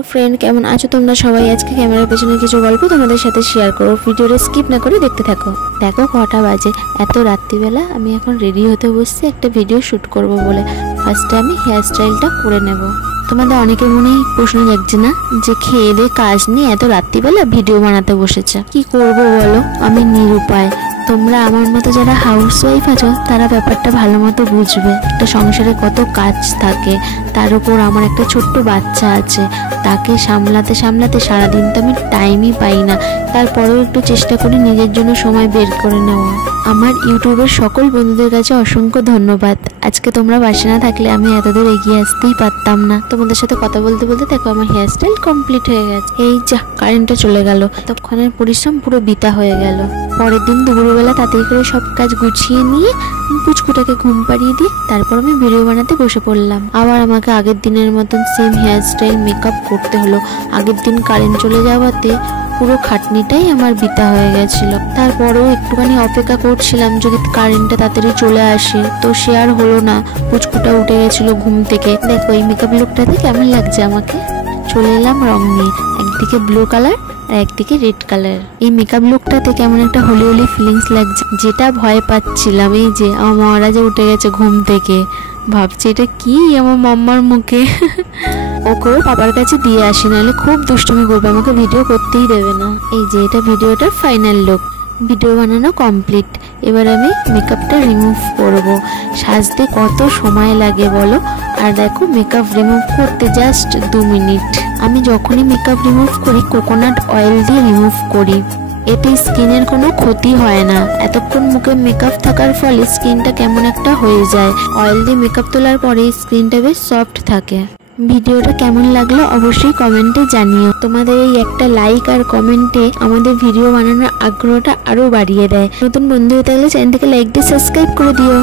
তো ফ্রেন্ড, কেমন আছো তোমরা সবাই? আজকে ক্যামেরার পেছনে কিছু গল্প তোমাদের সাথে শেয়ার করো। ভিডিওটা স্কিপ না করে দেখতে থাকো। দেখো কটা বাজে, এত রাত্রিবেলা আমি এখন রেডি হতে বসছি একটা ভিডিও শ্যুট করব বলে। ফার্স্টে আমি হেয়ার স্টাইলটা করে নেব। তোমাদের অনেকের মনেই প্রশ্ন জাগছে না যে খেয়ে দিয়ে কাজ নিয়ে এত রাত্রিবেলা ভিডিও বানাতে বসেছে, কি করব বলো? আমি নিরুপায়। তোমরা আমার মতো যারা হাউস ওয়াইফ আছো তারা ব্যাপারটা ভালো মতো বুঝবে। একটা সংসারে কত কাজ থাকে, তার উপর আমার একটা ছোট্ট বাচ্চা আছে, তাকে সামলাতে সামলাতে সারাদিন তো আমি টাইমই পাই না। তারপরেও একটু চেষ্টা করি নিজের জন্য সময় বের করে নেওয়া। আমার ইউটিউবের সকল বন্ধুদের কাছে অসংখ্য ধন্যবাদ। আজকে তোমরা পাশে না থাকলে আমি এতদূর এগিয়ে আসতেই পারতাম না। তোমাদের সাথে কথা বলতে বলতে দেখো আমার হেয়ার স্টাইল কমপ্লিট হয়ে গেছে। এই যা, কারেন্টটা চলে গেল, ততক্ষণের পরিশ্রম পুরো বৃথা হয়ে গেল। পরের দিন দুপুরবেলা তাড়াতাড়ি করে সব কাজ গুছিয়ে নিয়ে পুচকুটাকে ঘুম পাড়িয়ে দিয়ে তারপর আমি ভিডিও বানাতে বসে পড়লাম। আবার আমাকে আগের দিনের মতন সেম হেয়ার স্টাইল মেকআপ করতে হলো। আগের দিন কারেন্ট চলে যাওয়াতে পুরো খাটনিটাই আমার বৃথা হয়ে গেছিল। তারপরেও একটুখানি অপেক্ষা করছিলাম যদি কারেন্টটা তাড়াতাড়ি চলে আসে, তো সে আর হলো না। পুচকুটা উঠে গেছিল ঘুম থেকে। দেখো এই মেকআপ লুকটাতে কেমন লাগছে আমাকে। চলে এলাম রং নিয়ে, একদিকে ব্লু কালার আর একদিকে রেড কালার। এই মেকআপ লুকটাতে কেমন একটা হোলি হোলি ফিলিংস লাগছে। যেটা ভয় পাচ্ছিলাম, এই যে আমার মহারাজা উঠে গেছে ঘুম থেকে, ভাবছি এটা কি আমার মাম্মার মুখে। ওকে বাবার কাছে দিয়ে আসি, নাহলে খুব দুষ্টুমি করবে, আমাকে ভিডিও করতেই দেবে না। এই যে এটা ভিডিওটার ফাইনাল লুক। ভিডিও বানানো কমপ্লিট। এবার আমি মেকআপটা রিমুভ করব। সাজতে কত সময় লাগে বলো? আর দেখো মেকআপ রিমুভ করতে জাস্ট 2 মিনিট। আমি যখনই মেকআপ রিমুভ করি কোকোনাট অয়েল দিয়ে রিমুভ করি, এতে স্কিনের কোনো ক্ষতি হয় না। এতক্ষণ মুখে মেকআপ থাকার ফলে স্কিনটা কেমন একটা হয়ে যায়। অয়েল দিয়ে মেকআপ তোলার পরে স্কিনটা বেশ সফট থাকে। ভিডিওটা কেমন লাগলো অবশ্যই কমেন্টে জানিও। তোমাদের এই একটা লাইক আর কমেন্টে আমাদের ভিডিও বানানোর আগ্রহটা আরো বাড়িয়ে দেয়। নতুন বন্ধু হয়ে থাকলে চ্যানেলটাকে লাইক দিয়ে সাবস্ক্রাইব করে দিও।